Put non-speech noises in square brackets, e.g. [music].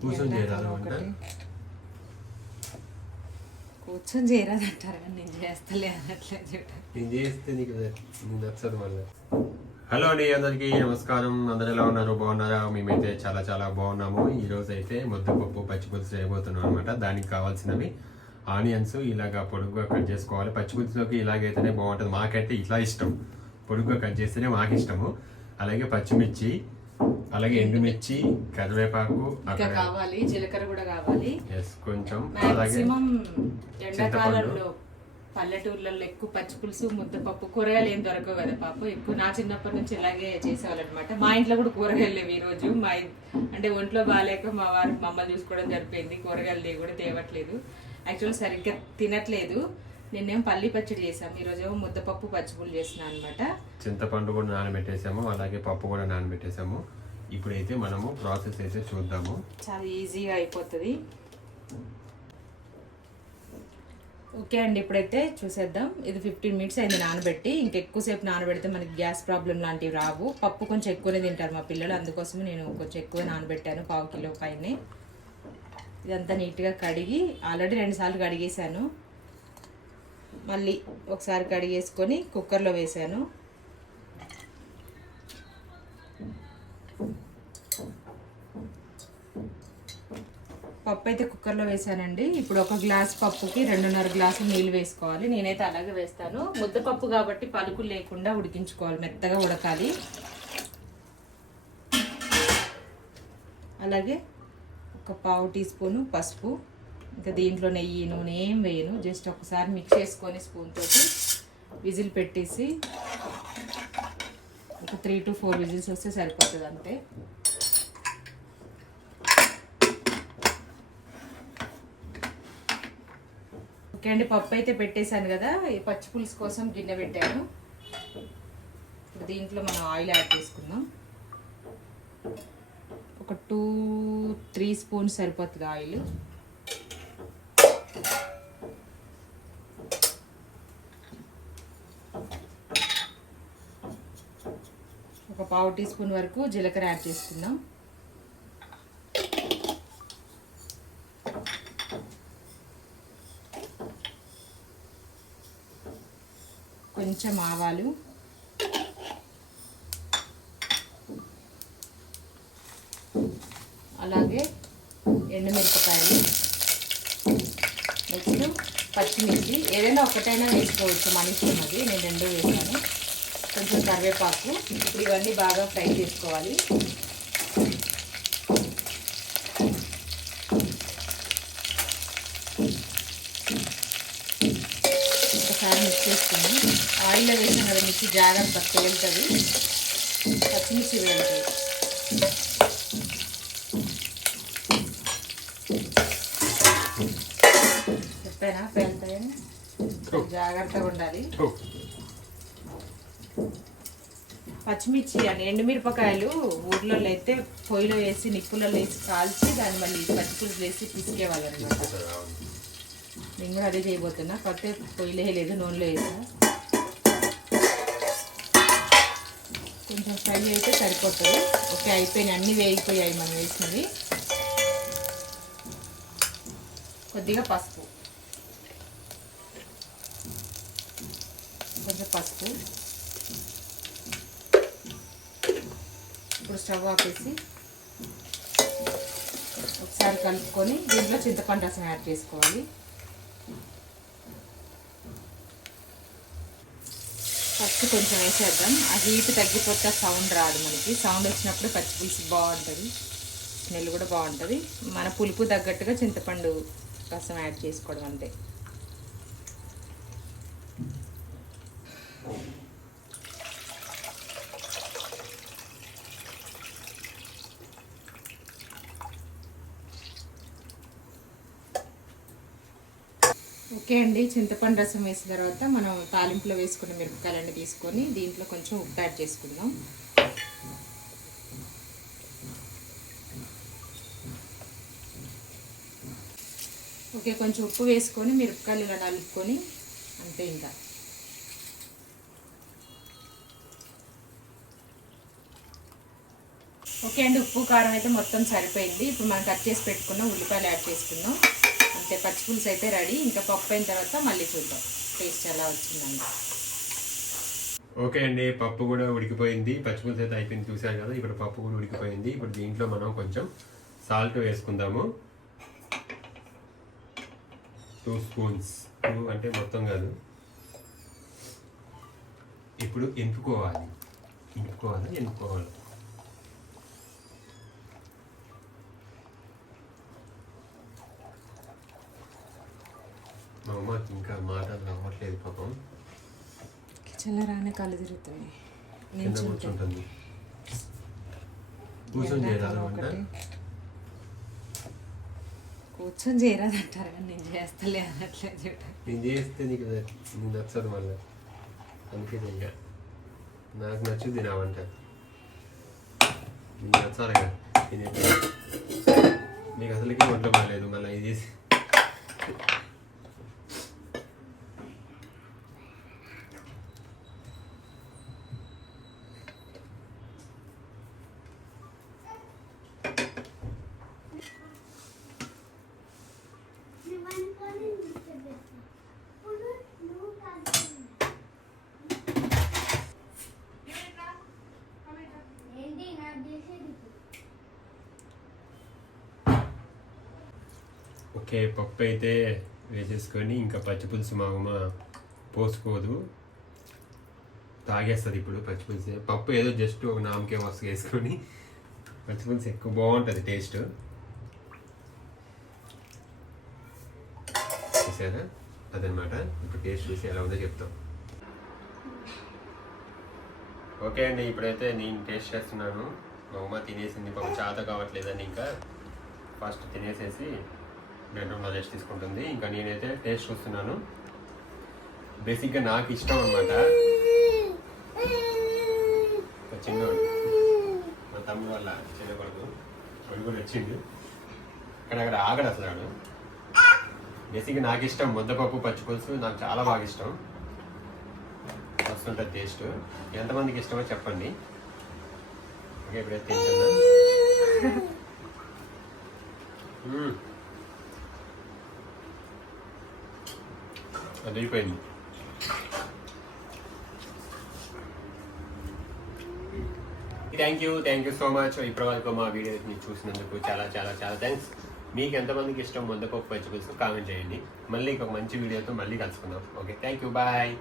కూర్చొని చేయరాదు కానీ నేను చేస్తలే చేస్తే నీకు నచ్చదు మళ్ళీ హలో అండి అందరికీ నమస్కారం అందరు ఎలా ఉన్నారు బాగున్నారా మేమైతే చాలా చాలా బాగున్నాము ఈ రోజు అయితే ముద్దపప్పు పచ్చిపులుసు చేయబోతున్నాం అనమాట దానికి కావాల్సినవి ఆనియన్స్ ఇలాగా పొడుగుగా కట్ చేసుకోవాలి పచ్చిపులుసులోకి ఇలాగైతేనే బాగుంటుంది మాకైతే ఇట్లా ఇష్టం పొడుగుగా కట్ చేస్తేనే మాకు ఇష్టము అలాగే పచ్చిమిర్చి అలాగే ఎండుమిర్చి కరివేపాకు ఇంకా కావాలి జీలకర్ర కూడా కావాలి. ఎస్ కొంచెం. అలాగే మాక్సిమం ఎండాకాలంలో పల్లెటూర్లలో ఎక్కువ పచ్చి పులుసు ముద్దపప్పు కూరగాయలు ఏం దొరకవు కదా పాప. ఎక్కువ నా చిన్నప్పటి నుంచి ఇలాగే చేసేవాళ్ళు అనమాట మా ఇంట్లో కూడా కూరగాయలు లేవు ఈ రోజు మా అంటే ఒంట్లో బాగాలేక మా వారు మమ్మల్ని చూసుకోవడం సరిపోయింది కూరగాయలు లేవు కూడా తేవట్లేదు. యాక్చువల్ సరిగ్గా తినట్లేదు. నిన్నేం పల్లి పచ్చడి చేసాం ఈ రోజు ఏమో ముద్దపప్పు పచ్చిపులు చేసినాను అనమాట. చింతపండు కూడా నానబెట్టేసాము. అలాగే పప్పు కూడా నానబెట్టేసాము. ఇప్పుడైతే మనము ప్రాసెస్ అయితే చూద్దాము. చాలా ఈజీగా అయిపోతుంది. ఓకే అండి ఇప్పుడైతే చూసేద్దాం. ఇది ఫిఫ్టీన్ మినిట్స్ అయింది నానబెట్టి. ఇంకెక్కువసేపు నానబెడితే మనకి గ్యాస్ ప్రాబ్లం లాంటివి రావు. పప్పు కొంచెం ఎక్కువనే తింటారు మా పిల్లలు. అందుకోసం నేను కొంచెం ఎక్కువ నానబెట్టాను పావు కిలో పైన. ఇదంతా నీట్గా కడిగి ఆల్రెడీ రెండుసార్లు కడిగేసాను మళ్ళీ ఒకసారి కడిగేసుకొని కుక్కర్లో వేసాను పప్పు అయితే కుక్కర్లో వేసానండి. ఇప్పుడు ఒక గ్లాస్ పప్పుకి రెండున్నర గ్లాసు నీళ్ళు వేసుకోవాలి. నేనైతే అలాగే వేస్తాను. ముద్దపప్పు కాబట్టి పలుకులు లేకుండా ఉడికించుకోవాలి. మెత్తగా ఉడకాలి. అలాగే ఒక పావు టీ స్పూను పసుపు. ఇంకా దీంట్లో నెయ్యి నూనె ఏం వేయను. జస్ట్ ఒకసారి మిక్స్ చేసుకొని స్పూన్ తోటి విజిల్ పెట్టేసి ఒక త్రీ టు ఫోర్ విజిల్స్ వస్తే సరిపోతుంది అంతే. ఓకే అండి పప్పు అయితే పెట్టేశాను కదా. ఈ పచ్చి పులుసు కోసం గిన్నె పెట్టాను. ఇప్పుడు దీంట్లో మనం ఆయిల్ యాడ్ చేసుకుందాం. ఒక టూ త్రీ స్పూన్స్ సరిపోతుంది ఆయిల్. ఒక పావు టీ స్పూన్ వరకు జీలకర్ర యాడ్ చేసుకుందాం. కొంచెం ఆవాలు. అలాగే ఎండుమిరపకాయలు. నెక్స్ట్ పచ్చిమిర్చి. ఏదైనా ఒకటైనా వేసుకోవచ్చు మన ఇష్టం అది నేను రెండు వేసాను. కొంచెం కరివేపాకు. ఇప్పుడు ఇవన్నీ బాగా ఫ్రై చేసుకోవాలి. ఒకసారి మిక్స్ చేసుకుని ఆయిల్లో వేసిన కదా మిర్చి జాగ్రత్త తేలుతుంది. పచ్చిమిర్చి వేలుతుంది చెప్పానా? పేలుతాయని? జాగ్రత్తగా ఉండాలి. పచ్చిమిర్చి అని ఎండుమిరపకాయలు ఊర్లలో అయితే పొయ్యిలో వేసి నిప్పులలో వేసి కాల్చి దాన్ని మళ్ళీ పచ్చిపులుసు వేసి పిసికేవాళ్ళు అనమాట నేను కూడా అదే చేయబోతున్నా. కాకపోతే పొయ్యిలో వేయలేదు నూనెలో వేసా కొంచెం ఫ్రై అయితే సరిపోతుంది. ఓకే అయిపోయినాయి. అన్నీ వేగిపోయాయి మనం వేసినవి. కొద్దిగా పసుపు. కొంచెం పసుపు. ఇప్పుడు స్టవ్ ఆపేసి ఒకసారి కలుపుకొని దీంట్లో చింతపండు రసం యాడ్ చేసుకోవాలి ఫస్ట్ కొంచెం వేసేద్దాం. ఆ హీట్ తగ్గిపోతే సౌండ్ రాదు మనకి. సౌండ్ వచ్చినప్పుడు పచ్చి పులుసు బాగుంటుంది. స్మెల్ కూడా బాగుంటుంది. మన పులుపు తగ్గట్టుగా చింతపండు రసం యాడ్ చేసుకోవడం అంతే. ఓకే అండి. చింతపండు రసం వేసిన తర్వాత మనం తాలింపులో వేసుకున్న మిరపకాయలన్నీ తీసుకొని దీంట్లో కొంచెం ఉప్పు యాడ్ చేసుకుందాం. ఓకే కొంచెం ఉప్పు వేసుకొని మిరపకాయలు ఇలా నలుపుకొని అంతే ఇంకా. ఓకే అండి ఉప్పు కారం అయితే మొత్తం సరిపోయింది. ఇప్పుడు మనం కట్ చేసి పెట్టుకున్న ఉల్లిపాయలు యాడ్ చేసుకుందాం. అంతే పచ్చిపులుసు అయితే రెడీ. ఇంకా పప్పు అయిన తర్వాత మళ్ళీ చూద్దాం. టేస్ట్ ఎలా వచ్చిందండి ఓకే అండి పప్పు కూడా ఉడికిపోయింది. పచ్చిపులుసు అయితే అయిపోయింది చూసారు కదా? ఇప్పుడు పప్పు కూడా ఉడికిపోయింది. ఇప్పుడు దీంట్లో మనం కొంచెం సాల్ట్ వేసుకుందాము. టూ స్పూన్స్ టూ అంటే మొత్తం కాదు. ఇప్పుడు ఎనుపుకోవాలి ఎనుపుకోవాలి ఎంపుకోవాలి. మా అమ్మకి ఇంకా మాటలు రావట్లేదు పాపం. కిచెన్లో రానే కళ్ళు తిరుగుతున్నాయి. కింద కూర్చుంటుంది. కూర్చొని చేయాలి వంట? కూర్చొని చేయరాదంటారు కానీ నేను చేస్తలే అనట్లేదు నేను చేస్తే నీకు నీకు నచ్చదు మళ్ళీ. అందుకే చెయ్య నాకు నచ్చుద్ది నా వంట. నీకు నచ్చాలి కదా ఇది. నీకు అసలుకి వంట బాగాలేదు మళ్ళీ ఇది చేసి ఏంటి నాకు చేసేది ఓకే పప్పు అయితే వేసేసుకొని ఇంకా పచ్చిపులుసు అమ్మ పోసుకోదు. తాగేస్తుంది ఇప్పుడు పచ్చిపులుసు పప్పు ఏదో జస్ట్ ఒక నామకే వస్తు వేసుకొని పచ్చిపులుసు ఎక్కువ బాగుంటుంది టేస్ట్. చూసారా? అదనమాట ఇప్పుడు టేస్ట్ చూసి ఎలా ఉందో చెప్తాం. ఓకే అండి ఇప్పుడైతే నేను టేస్ట్ చేస్తున్నాను. మా అమ్మ తినేసింది పాపం చేత కావట్లేదని ఇంకా ఫస్ట్ తినేసేసి బెడ్రూమ్లో రెస్ట్ తీసుకుంటుంది. ఇంకా నేనైతే టేస్ట్ చూస్తున్నాను. బేసిక్గా నాకు ఇష్టం అనమాట చిన్నోడు మా తమ్ముడు వాళ్ళ చిన్న కొడుకు వాడు కూడా వచ్చిండు. అక్కడక్కడ ఆగడు అసలు వాడు బేసిక్గా నాకు ఇష్టం ముద్దపప్పు పచ్చి పులుసు నాకు చాలా బాగా ఇష్టం. వస్తుంటుంది టేస్ట్. ఎంతమందికి ఇష్టమో చెప్పండి. ఓకే ఇప్పుడైతే తింటున్నా. [laughs] మ్మ్. Thank you thank you so much ఇప్పటి వరకు మా వీడియోని చూసినందుకు చాలా చాలా చాలా థ్యాంక్స్ మీకు ఎంతమందికి ఇష్టం ముందుకు పచ్చి కామెంట్ చేయండి. మళ్ళీ ఇంకొక మంచి వీడియోతో మళ్ళీ కలుసుకుందాం. Okay thank you bye